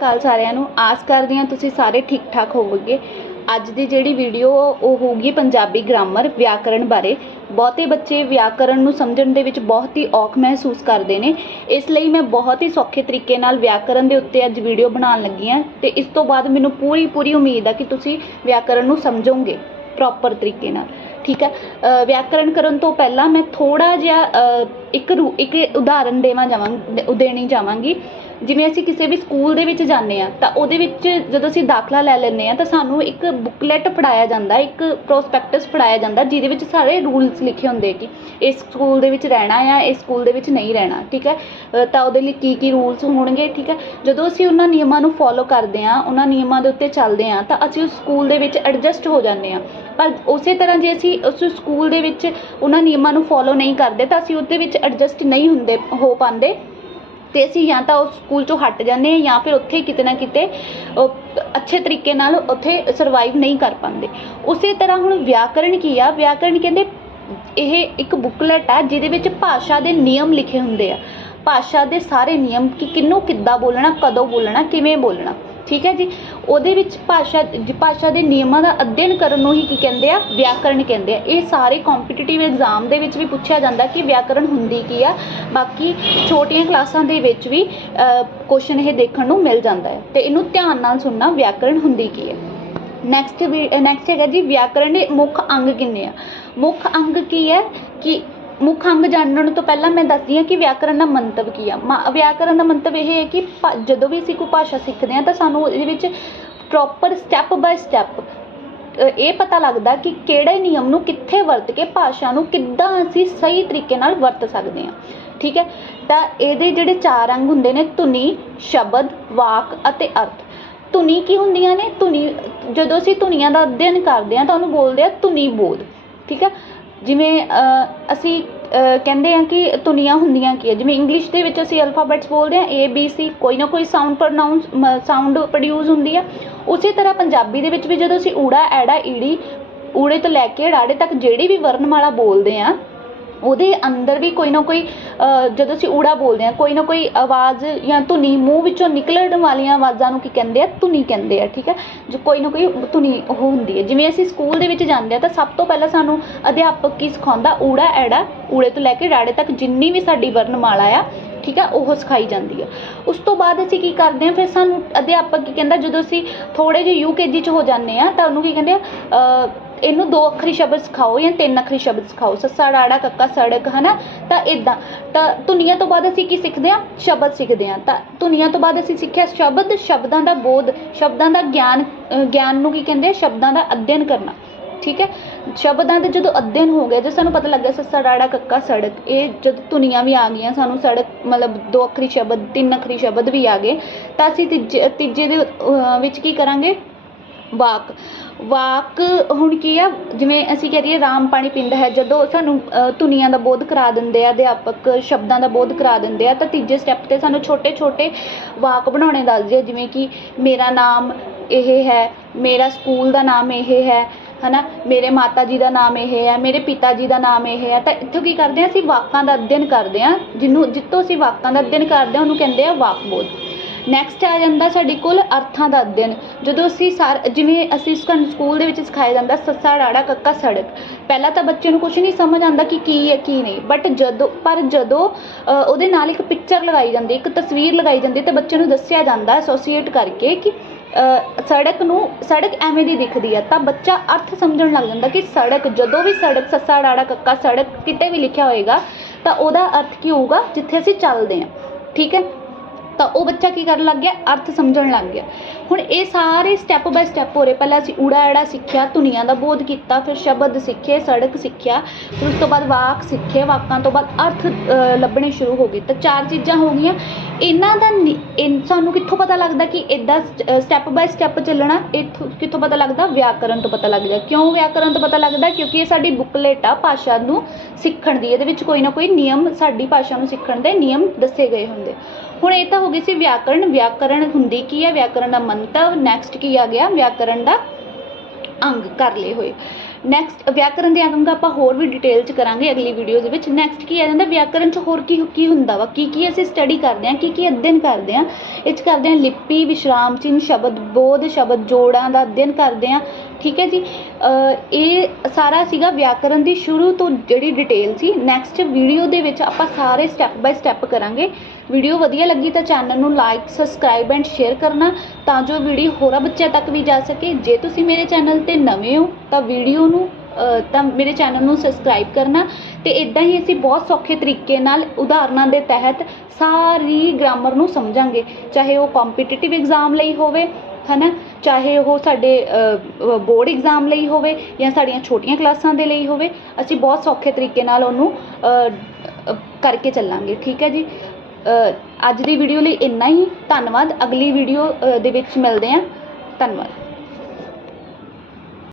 ਅਕਾਲ ਸਾਰਿਆਂ ਨੂੰ ਆਸ ਕਰਦੀ ਹਾਂ ਤੁਸੀਂ ਸਾਰੇ ਠੀਕ ਠਾਕ ਹੋਵੋਗੇ। ਅੱਜ ਦੀ ਜਿਹੜੀ ਵੀਡੀਓ ਉਹ ਹੋਊਗੀ ਪੰਜਾਬੀ ਗ੍ਰਾਮਰ ਵਿਆਕਰਣ ਬਾਰੇ। ਬਹੁਤੇ ਬੱਚੇ ਵਿਆਕਰਣ ਨੂੰ ਸਮਝਣ ਦੇ ਵਿੱਚ ਬਹੁਤ ਹੀ ਔਖ ਮਹਿਸੂਸ ਕਰਦੇ ਨੇ। ਇਸ ਲਈ ਮੈਂ ਬਹੁਤ ਹੀ ਸੌਖੇ ਤਰੀਕੇ ਨਾਲ ਵਿਆਕਰਣ ਦੇ ਉੱਤੇ ਅੱਜ ਵੀਡੀਓ ਬਣਾਉਣ ਲੱਗੀ ਹਾਂ ਤੇ ਇਸ ਤੋਂ ਬਾਅਦ ਮੈਨੂੰ ਪੂਰੀ ਪੂਰੀ ਉਮੀਦ ਆ ਕਿ ਤੁਸੀਂ ਵਿਆਕਰਣ ਨੂੰ ਸਮਝੋਗੇ ਪ੍ਰੋਪਰ ਤਰੀਕੇ ਨਾਲ। ਠੀਕ ਹੈ ਅ, ਵਿਆਕਰਣ ਕਰਨ ਤੋਂ ਪਹਿਲਾਂ ਮੈਂ ਥੋੜਾ ਜਿਹਾ ਇੱਕ ਰੂ- ਇੱਕ ਉਦਾਹਰਨ ਦੇਵਾਂ ਜਾਵਾਂ ਦੇਣੀ ਚਾਹਾਂਗੀ ਜਿਵੇਂ ਅਸੀਂ ਕਿਸੇ ਵੀ ਸਕੂਲ ਦੇ ਵਿੱਚ ਜਾਂਦੇ ਹਾਂ, ਤਾਂ ਉਹਦੇ ਵਿੱਚ ਜਦੋਂ ਅਸੀਂ ਦਾਖਲਾ ਲੈ ਲੈਂਦੇ ਹਾਂ, ਤਾਂ ਸਾਨੂੰ ਇੱਕ ਬੁੱਕਲੈਟ ਫੜਾਇਆ ਜਾਂਦਾ, ਇੱਕ ਪ੍ਰੋਸਪੈਕਟਸ ਫੜਾਇਆ ਜਾਂਦਾ, ਜਿਹਦੇ ਵਿੱਚ ਸਾਰੇ ਰੂਲਸ ਲਿਖੇ ਹੁੰਦੇ ਕਿ ਇਸ ਸਕੂਲ ਦੇ ਵਿੱਚ ਰਹਿਣਾ ਆ, ਇਸ ਸਕੂਲ ਦੇ ਵਿੱਚ ਨਹੀਂ ਰਹਿਣਾ, ਠੀਕ ਹੈ? ਤਾਂ ਉਹਦੇ ਲਈ ਕੀ ਕੀ ਰੂਲਸ ਹੋਣਗੇ, ਠੀਕ ਹੈ? ਜਦੋਂ ਅਸੀਂ ਉਹਨਾਂ ਨਿਯਮਾਂ ਨੂੰ ਫੋਲੋ ਕਰਦੇ ਹਾਂ, ਉਹਨਾਂ ਨਿਯਮਾਂ ਦੇ ਉੱਤੇ ਚੱਲਦੇ ਹਾਂ, ਤਾਂ ਅਸੀਂ ਉਸ ਸਕੂਲ ਦੇ ਵਿੱਚ ਐਡਜਸਟ ਹੋ ਜਾਂਦੇ ਹਾਂ। ਪਰ ਉਸੇ ਤਰ੍ਹਾਂ ਜੇ ਅਸੀਂ ਉਸ ਸਕੂਲ ਦੇ ਵਿੱਚ ਉਹਨਾਂ ਨਿਯਮਾਂ ਨੂੰ ਫੋਲੋ ਨਹੀਂ ਕਰਦੇ, ਤਾਂ ਅਸੀਂ ਉਹਦੇ ਵਿੱਚ ਐਡਜਸਟ ਨਹੀਂ ਹੁੰਦੇ, ਹੋ ਪਾਉਂਦੇ। ਅਤੇ ਅਸੀਂ ਜਾਂ ਤਾਂ ਉਸ ਸਕੂਲ ਚੋਂ ਹਟ ਜਾਂਦੇ ਹਾਂ ਜਾਂ ਫਿਰ ਉੱਥੇ ਕਿਤੇ ਨਾ ਕਿਤੇ ਅੱਛੇ ਤਰੀਕੇ ਨਾਲ ਉੱਥੇ ਸਰਵਾਈਵ ਨਹੀਂ ਕਰ ਪਾਉਂਦੇ। ਉਸੇ ਤਰ੍ਹਾਂ ਹੁਣ ਵਿਆਕਰਨ ਕੀ ਆ? ਵਿਆਕਰਨ ਕਹਿੰਦੇ ਇਹ ਇੱਕ ਬੁੱਕਲੈਟ ਆ ਜਿਹਦੇ ਵਿੱਚ ਭਾਸ਼ਾ ਦੇ ਨਿਯਮ ਲਿਖੇ ਹੁੰਦੇ ਆ। ਭਾਸ਼ਾ ਦੇ ਸਾਰੇ ਨਿਯਮ ਕਿ ਕਿਹਨੂੰ ਕਿੱਦਾਂ ਬੋਲਣਾ, ਕਦੋਂ ਬੋਲਣਾ, ਕਿਵੇਂ ਬੋਲਣਾ। ਠੀਕ ਹੈ ਜੀ? ਉਹਦੇ ਵਿੱਚ ਭਾਸ਼ਾ ਭਾਸ਼ਾ ਦੇ ਨਿਯਮਾਂ ਦਾ ਅਧਿਐਨ ਕਰਨ ਨੂੰ ਹੀ ਕੀ ਕਹਿੰਦੇ ਆ? ਵਿਆਕਰਣ ਕਹਿੰਦੇ ਆ। ਇਹ ਸਾਰੇ ਕੰਪੀਟੀਟਿਵ ਐਗਜ਼ਾਮ ਦੇ ਵਿੱਚ ਵੀ ਪੁੱਛਿਆ ਜਾਂਦਾ ਕਿ ਵਿਆਕਰਣ ਹੁੰਦੀ ਕੀ ਆ? ਬਾਕੀ ਛੋਟੀਆਂ ਕਲਾਸਾਂ ਦੇ ਵਿੱਚ ਵੀ ਕੁਐਸਚਨ ਇਹ ਦੇਖਣ ਨੂੰ ਮਿਲ ਜਾਂਦਾ ਹੈ। ਤੇ ਇਹਨੂੰ ਧਿਆਨ ਨਾਲ ਸੁਣਨਾ ਵਿਆਕਰਣ ਹੁੰਦੀ ਕੀ ਹੈ? ਨੈਕਸਟ ਨੈਕਸਟ ਹੈਗਾ ਜੀ ਵਿਆਕਰਣ ਦੇ ਮੁੱਖ ਅੰਗ ਕਿੰਨੇ ਆ? ਮੁੱਖ ਅੰਗ ਕੀ ਹੈ? ਕਿ ਮੁੱਖ ਅੰਗ ਜਾਣਨ ਤੋਂ ਪਹਿਲਾਂ ਮੈਂ ਦੱਸਦੀ ਹਾਂ ਕਿ ਵਿਆਕਰਨ ਦਾ ਮੰਤਵ ਕੀ ਆ। ਮਾ- ਵਿਆਕਰਨ ਦਾ ਮੰਤਵ ਇਹ ਹੈ ਕਿ ਭਾ- ਜਦੋਂ ਵੀ ਅਸੀਂ ਕੋਈ ਭਾਸ਼ਾ ਸਿੱਖਦੇ ਹਾਂ ਤਾਂ ਸਾਨੂੰ ਇਹਦੇ ਵਿੱਚ ਪ੍ਰੋਪਰ ਸਟੈਪ ਬਾਏ ਸਟੈਪ ਇਹ ਪਤਾ ਲੱਗਦਾ ਕਿ ਕਿਹੜੇ ਨਿਯਮ ਨੂੰ ਕਿੱਥੇ ਵਰਤ ਕੇ ਭਾਸ਼ਾ ਨੂੰ ਕਿੱਦਾਂ ਅਸੀਂ ਸਹੀ ਤਰੀਕੇ ਨਾਲ ਵਰਤ ਸਕਦੇ ਹਾਂ। ਠੀਕ ਹੈ? ਤਾਂ ਇਹਦੇ ਜਿਹੜੇ ਚਾਰ ਅੰਗ ਹੁੰਦੇ ਨੇ, ਧੁਨੀ, ਸ਼ਬਦ, ਵਾਕ ਅਤੇ ਅਰਥ। ਧੁਨੀ ਕੀ ਹੁੰਦੀਆਂ ਨੇ? ਧੁਨੀ ਜਦੋਂ ਅਸੀਂ ਧੁਨੀਆਂ ਦਾ ਅਧਿਐਨ ਕਰਦੇ ਹਾਂ ਤਾਂ ਉਹਨੂੰ ਬੋਲਦੇ ਆ ਧੁਨੀ ਬੋਧ। ਠੀਕ ਹੈ? ਜਿਵੇਂ ਅਸੀਂ ਕਹਿੰਦੇ ਹਾਂ ਕਿ ਧੁਨੀਆਂ ਹੁੰਦੀਆਂ ਕੀ ਹੈ? ਜਿਵੇਂ ਇੰਗਲਿਸ਼ ਦੇ ਵਿੱਚ ਅਸੀਂ ਅਲਫਾਬੈਟਸ ਬੋਲਦੇ ਹਾਂ ਏ ਬੀ ਸੀ ਕੋਈ ਨਾ ਕੋਈ ਸਾਊਂਡ ਪ੍ਰੋਨਾਉਂਸ ਸਾਊਂਡ ਪ੍ਰੋਡਿਊਸ ਹੁੰਦੀ ਆ। ਉਸੇ ਤਰ੍ਹਾਂ ਪੰਜਾਬੀ ਦੇ ਵਿੱਚ ਵੀ ਜਦੋਂ ਅਸੀਂ ਊੜਾ, ਐੜਾ, ਈੜੀ, ਊੜੇ ਤੋਂ ਲੈ ਕੇ ੜਾੜੇ ਤੱਕ ਜਿਹੜੀ ਵੀ ਵਰਣਮਾਲਾ ਬੋਲਦੇ ਹਾਂ ਉਹਦੇ ਅੰਦਰ ਵੀ ਕੋਈ ਨਾ ਕੋਈ ਜਦੋਂ ਅਸੀਂ ਊੜਾ ਬੋਲਦੇ ਹਾਂ, ਕੋਈ ਨਾ ਕੋਈ ਆਵਾਜ਼ ਜਾਂ ਧੁਨੀ ਮੂੰਹ ਵਿੱਚੋਂ ਨਿਕਲਣ ਵਾਲੀਆਂ ਆਵਾਜ਼ਾਂ ਨੂੰ ਕੀ ਕਹਿੰਦੇ ਆ? ਧੁਨੀ ਕਹਿੰਦੇ ਆ, ਠੀਕ ਹੈ? ਜੋ ਕੋਈ ਨਾ ਕੋਈ ਧੁਨੀ ਉਹ ਹੁੰਦੀ ਹੈ। ਜਿਵੇਂ ਅਸੀਂ ਸਕੂਲ ਦੇ ਵਿੱਚ ਜਾਂਦੇ ਆ ਤਾਂ ਸਭ ਤੋਂ ਪਹਿਲਾਂ ਸਾਨੂੰ ਅਧਿਆਪਕ ਕੀ ਸਿਖਾਉਂਦਾ? ਊੜਾ, ਐੜਾ, ਊੜੇ ਤੋਂ ਲੈ ਕੇ ਰਾੜੇ ਤੱਕ ਜਿੰਨੀ ਵੀ ਸਾਡੀ ਵਰਣਮਾਲਾ ਆ, ਠੀਕ ਆ ਉਹ ਸਿਖਾਈ ਜਾਂਦੀ ਆ ਉਸ ਤੋਂ ਬਾਅਦ ਅਸੀਂ ਕੀ ਕਰਦੇ ਆ ਫਿਰ ਸਾਨੂੰ ਅਧਿਆਪਕ ਕੀ ਕਹਿੰਦਾ? ਜਦੋਂ ਅਸੀਂ ਥੋੜੇ ਜਿਹੇ ਯੂਕੇਜੀ ਚ ਹੋ ਜਾਂਦੇ ਆ ਤਾਂ ਉਹਨੂੰ ਕੀ ਕਹਿੰਦੇ ਆ? ਇਹਨੂੰ ਦੋ ਅੱਖਰੀ ਸ਼ਬਦ ਸਿਖਾਓ ਜਾਂ ਤਿੰਨ ਅੱਖਰੀ ਸ਼ਬਦ ਸਿਖਾਓ, ਸੱਸਾ ਡਾੜਾ ਕੱਕਾ, ਸੜਕ, ਹਨਾ? ਤਾਂ ਇਦਾਂ ਤਾਂ ਧੁਨੀਆਂ ਤੋਂ ਬਾਅਦ ਅਸੀਂ ਕੀ ਸਿੱਖਦੇ ਹਾਂ? ਸ਼ਬਦ ਸਿੱਖਦੇ ਹਾਂ। ਤਾਂ ਧੁਨੀਆਂ ਤੋਂ ਬਾਅਦ ਅਸੀਂ ਸਿੱਖਿਆ ਸ਼ਬਦ, ਸ਼ਬਦਾਂ ਦਾ ਬੋਧ, ਸ਼ਬਦਾਂ ਦਾ ਗਿਆਨ ਗਿਆਨ ਨੂੰ ਕੀ ਕਹਿੰਦੇ ਆ? ਸ਼ਬਦਾਂ ਦਾ ਅਧਿਐਨ ਕਰਨਾ। ਠੀਕ ਹੈ? ਸ਼ਬਦਾਂ ਦੇ ਜਦੋਂ ਅਧਿਐਨ ਹੋ ਗਿਆ ਜੇ ਸਾਨੂੰ ਪਤਾ ਲੱਗਿਆ ਸੱਸਾ ਡਾੜਾ ਕੱਕਾ, ਸੜਕ। ਇਹ ਜਦ ਧੁਨੀਆਂ ਵੀ ਆ ਗਈਆਂ, ਸਾਨੂੰ ਸੜਕ ਮਤਲਬ ਦੋ ਅੱਖਰੀ ਸ਼ਬਦ, ਤਿੰਨ ਅੱਖਰੀ ਸ਼ਬਦ ਵੀ ਆ ਗਏ। ਤਾਂ ਅਸੀਂ ਤੀਜੇ ਤੀਜੇ ਦੇ ਵਿੱਚ ਕੀ ਕਰਾਂਗੇ? ਵਾਕ। ਵਾਕ ਹੁਣ ਕੀ ਆ, ਜਿਵੇਂ ਅਸੀਂ ਕਹਿ ਰਹੀਏ ਰਾਮ ਪਾਣੀ ਪੀਂਦਾ ਹੈ, ਜਦੋਂ ਸਾਨੂੰ ਧੁਨੀਆਂ ਦਾ ਬੋਧ ਕਰਾ ਦਿੰਦੇ ਆ, ਅਧਿਆਪਕ ਸ਼ਬਦਾਂ ਦਾ ਬੋਧ ਕਰਾ ਦਿੰਦੇ ਆ, ਤਾਂ ਤੀਜੇ ਸਟੈਪ ਤੇ ਸਾਨੂੰ ਛੋਟੇ ਛੋਟੇ ਵਾਕ ਬਣਾਉਣੇ ਦੱਸਦੇ ਆ, ਜਿਵੇਂ ਕਿ ਮੇਰਾ ਨਾਮ ਇਹ ਹੈ, ਮੇਰਾ ਸਕੂਲ ਦਾ ਨਾਮ ਇਹ ਹੈ ਹੈ ਨਾ ਮੇਰੇ ਮਾਤਾ ਜੀ ਦਾ ਨਾਮ ਇਹ ਹੈ, ਮੇਰੇ ਪਿਤਾ ਜੀ ਦਾ ਨਾਮ ਇਹ ਹੈ, ਤਾਂ ਇੱਥੋਂ ਕੀ ਕਰਦੇ ਹਾਂ ਅਸੀਂ ਵਾਕਾਂ ਦਾ ਅਧਿਐਨ ਕਰਦੇ ਹਾਂ ਜਿਹਨੂੰ ਜਿੱਤੋਂ ਅਸੀਂ ਵਾਕਾਂ ਦਾ ਅਧਿਐਨ ਕਰਦੇ ਹਾਂ ਉਹਨੂੰ ਕਹਿੰਦੇ ਆ ਵਾਕ ਬੋਧ। ਨੈਕਸਟ ਆ ਜਾਂਦਾ ਸਾਡੇ ਕੋਲ ਅਰਥਾਂ ਦਾ ਅਧਿਐਨ। ਜਦੋਂ ਅਸੀਂ ਸਾਰ, ਜਿਵੇਂ ਅਸੀਂ ਸਾਨੂੰ ਸਕੂਲ ਦੇ ਵਿੱਚ ਸਿਖਾਇਆ ਜਾਂਦਾ ਸੱਸਾ ਡਾੜਾ ਕੱਕਾ, ਸੜਕ। ਪਹਿਲਾਂ ਤਾਂ ਬੱਚੇ ਨੂੰ ਕੁਝ ਨਹੀਂ ਸਮਝ ਆਉਂਦਾ ਕਿ ਕੀ ਹੈ, ਕੀ ਨਹੀਂ। ਬਟ ਜਦੋਂ, ਪਰ ਜਦੋਂ ਉਹਦੇ ਨਾਲ ਇੱਕ ਪਿਕਚਰ ਲਗਾਈ ਜਾਂਦੀ, ਇੱਕ ਤਸਵੀਰ ਲਗਾਈ ਜਾਂਦੀ, ਤਾਂ ਬੱਚੇ ਨੂੰ ਦੱਸਿਆ ਜਾਂਦਾ ਐਸੋਸੀਏਟ ਕਰਕੇ ਕਿ ਸੜਕ ਨੂੰ, ਸੜਕ ਐਵੇਂ ਦੀ ਦਿਖਦੀ ਹੈ। ਤਾਂ ਬੱਚਾ ਅਰਥ ਸਮਝਣ ਲੱਗ ਜਾਂਦਾ ਕਿ ਸੜਕ, ਜਦੋਂ ਵੀ ਸੜਕ, ਸੱਸਾ ਡਾੜਾ ਕੱਕਾ, ਸੜਕ ਕਿਤੇ ਵੀ ਲਿਖਿਆ ਹੋਏਗਾ, ਤਾਂ ਉਹਦਾ ਅਰਥ ਕੀ ਹੋਊਗਾ, ਜਿੱਥੇ ਅਸੀਂ ਚੱਲਦੇ ਹਾਂ। ਠੀਕ ਹੈ? ਤਾਂ ਉਹ ਬੱਚਾ ਕੀ ਕਰਨ ਲੱਗ ਗਿਆ? ਅਰਥ ਸਮਝਣ ਲੱਗ ਗਿਆ। ਹੁਣ ਇਹ ਸਾਰੇ ਸਟੈਪ ਬਾਏ ਸਟੈਪ ਹੋ ਰਹੇ। ਪਹਿਲਾਂ ਅਸੀਂ ਊੜਾ ਐੜਾ ਸਿੱਖਿਆ, ਧੁਨੀਆਂ ਦਾ ਬੋਧ ਕੀਤਾ, ਫਿਰ ਸ਼ਬਦ ਸਿੱਖੇ, ਸੜਕ ਸਿੱਖਿਆ, ਫਿਰ ਉਸ ਤੋਂ ਬਾਅਦ ਵਾਕ ਸਿੱਖੇ, ਵਾਕਾਂ ਤੋਂ ਬਾਅਦ ਅਰਥ ਲੱਭਣੇ ਸ਼ੁਰੂ ਹੋ ਗਏ। ਤਾਂ ਚਾਰ ਚੀਜ਼ਾਂ ਹੋ ਗਈਆਂ। ਇਹਨਾਂ ਦਾ ਨਿ- ਸਾਨੂੰ ਕਿੱਥੋਂ ਪਤਾ ਲੱਗਦਾ ਕਿ ਇਦਾਂ ਸਟੈਪ ਬਾਏ ਸਟੈਪ ਚੱਲਣਾ? ਇੱਥੋਂ ਕਿੱਥੋਂ ਪਤਾ ਲੱਗਦਾ? ਵਿਆਕਰਨ ਤੋਂ ਪਤਾ ਲੱਗਦਾ ਕਿਉਂ ਵਿਆਕਰਨ ਤੋਂ ਪਤਾ ਲੱਗਦਾ? ਕਿਉਂਕਿ ਇਹ ਸਾਡੀ ਬੁੱਕਲੇਟ ਆ ਭਾਸ਼ਾ ਨੂੰ ਸਿੱਖਣ ਦੀ। ਇਹਦੇ ਵਿੱਚ ਕੋਈ ਨਾ ਕੋਈ ਨਿਯਮ ਸਾਡੀ ਭਾਸ਼ਾ ਨੂੰ ਸਿੱਖਣ ਦੇ ਨਿਯਮ ਦੱਸੇ ਗਏ ਹੁੰਦੇ। ਹੁਣ ਇਹ ਤਾਂ ਹੋ ਗਈ ਸੀ ਵਿਆਕਰਣ ਵਿਆਕਰਣ ਹੁੰਦੀ ਕੀ ਹੈ ਵਿਆਕਰਣ ਦਾ ਮੰਤਵ ਨੈਕਸਟ ਕੀ ਆ ਗਿਆ? ਵਿਆਕਰਣ ਦਾ ਅੰਗ ਕਰ ਲਏ ਹੋਏ। ਨੈਕਸਟ ਵਿਆਕਰਣ ਦੇ ਅੰਗ ਆਪਾਂ ਹੋਰ ਵੀ ਡਿਟੇਲ ਚ ਕਰਾਂਗੇ ਅਗਲੀ ਵੀਡੀਓ ਦੇ ਵਿੱਚ। ਨੈਕਸਟ ਕੀ ਆ ਜਾਂਦਾ? ਵਿਆਕਰਣ ਚ ਹੋਰ ਕੀ ਕੀ ਹੁੰਦਾ ਵਾ? ਕੀ ਕੀ ਅਸੀਂ ਸਟੱਡੀ ਕਰਦੇ ਹਾਂ? ਕੀ ਕੀ ਅਧਿਐਨ ਕਰਦੇ ਹਾਂ? ਇਹ 'ਚ ਕਰਦੇ ਹਾਂ ਲਿਪੀ, ਵਿਸ਼ਰਾਮ ਚਿੰਨ੍ਹ, ਸ਼ਬਦ, ਬੋਧ, ਸ਼ਬਦ ਜੋੜਾਂ ਦਾ ਅਧਿਐਨ ਕਰਦੇ ਹਾਂ। ਠੀਕ ਹੈ ਜੀ। ਇਹ ਸਾਰਾ ਸੀਗਾ ਵਿਆਕਰਨ ਦੀ ਸ਼ੁਰੂ ਤੋਂ ਜਿਹੜੀ ਡਿਟੇਲ ਸੀ। ਨੈਕਸਟ ਵੀਡੀਓ ਦੇ ਵਿੱਚ ਆਪਾਂ ਸਾਰੇ ਸਟੈਪ ਬਾਈ ਸਟੈਪ ਕਰਾਂਗੇ। ਵੀਡੀਓ ਵਧੀਆ ਲੱਗੀ ਤਾਂ ਚੈਨਲ ਨੂੰ ਲਾਈਕ ਸਬਸਕ੍ਰਾਈਬ ਐਂਡ ਸ਼ੇਅਰ ਕਰਨਾ ਤਾਂ ਜੋ ਵੀਡੀਓ ਹੋਰਾਂ ਬੱਚਿਆਂ ਤੱਕ ਵੀ ਜਾ ਸਕੇ। ਜੇ ਤੁਸੀਂ ਮੇਰੇ ਚੈਨਲ ਤੇ ਨਵੇਂ ਹੋ ਤਾਂ ਵੀਡੀਓ ਨੂੰ ਤਾਂ ਮੇਰੇ ਚੈਨਲ ਨੂੰ ਸਬਸਕ੍ਰਾਈਬ ਕਰਨਾ। ਤੇ ਇਦਾਂ ਹੀ ਅਸੀਂ ਬਹੁਤ ਸੌਖੇ ਤਰੀਕੇ ਨਾਲ ਉਦਾਹਰਨਾਂ ਦੇ ਤਹਿਤ ਸਾਰੀ ਗ੍ਰਾਮਰ ਨੂੰ ਸਮਝਾਂਗੇ। ਚਾਹੇ ਉਹ ਕੰਪੀਟੀਟਿਵ ਐਗਜ਼ਾਮ ਲਈ ਹੋਵੇ, ਹਨਾ? ਚਾਹੇ ਉਹ ਸਾਡੇ ਬੋਰਡ ਇਗਜ਼ਾਮ ਲਈ ਹੋਵੇ ਜਾਂ ਸਾਡੀਆਂ ਛੋਟੀਆਂ ਕਲਾਸਾਂ ਦੇ ਲਈ ਹੋਵੇ, ਅਸੀਂ ਬਹੁਤ ਸੌਖੇ ਤਰੀਕੇ ਨਾਲ ਉਹਨੂੰ ਕਰਕੇ ਚੱਲਾਂਗੇ, ਠੀਕ ਹੈ ਜੀ? ਅੱਜ ਦੀ ਵੀਡੀਓ ਲਈ ਇੰਨਾ ਹੀ। ਧੰਨਵਾਦ। ਅਗਲੀ ਵੀਡੀਓ ਦੇ ਵਿੱਚ ਮਿਲਦੇ ਹਾਂ। ਧੰਨਵਾਦ।